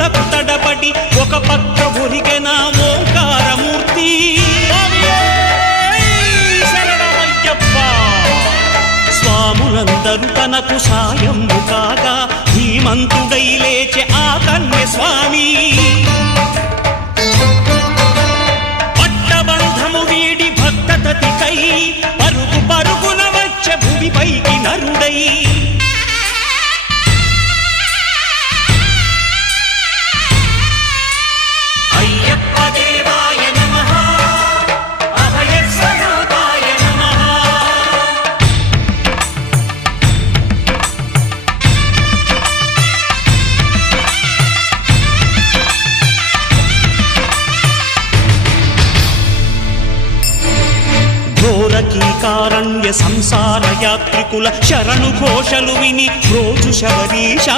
అడుగులకు తడబడి ఒక పక్క ఒరిగెన ఓంకారమూర్తి. స్వాములందరూ తనకు సాయము కాగా ధీమంతుడై లేచె ఆ కన్య స్వామి. పట్టబంధము వీడి భక్తతతికై పరుగు పరుగున వచ్చె భూమిపైకి నరుడై. ఘోరకీకారణ్య సంసార యాత్రికుల శరణు ఘోషలు విని రోజు శబరీష.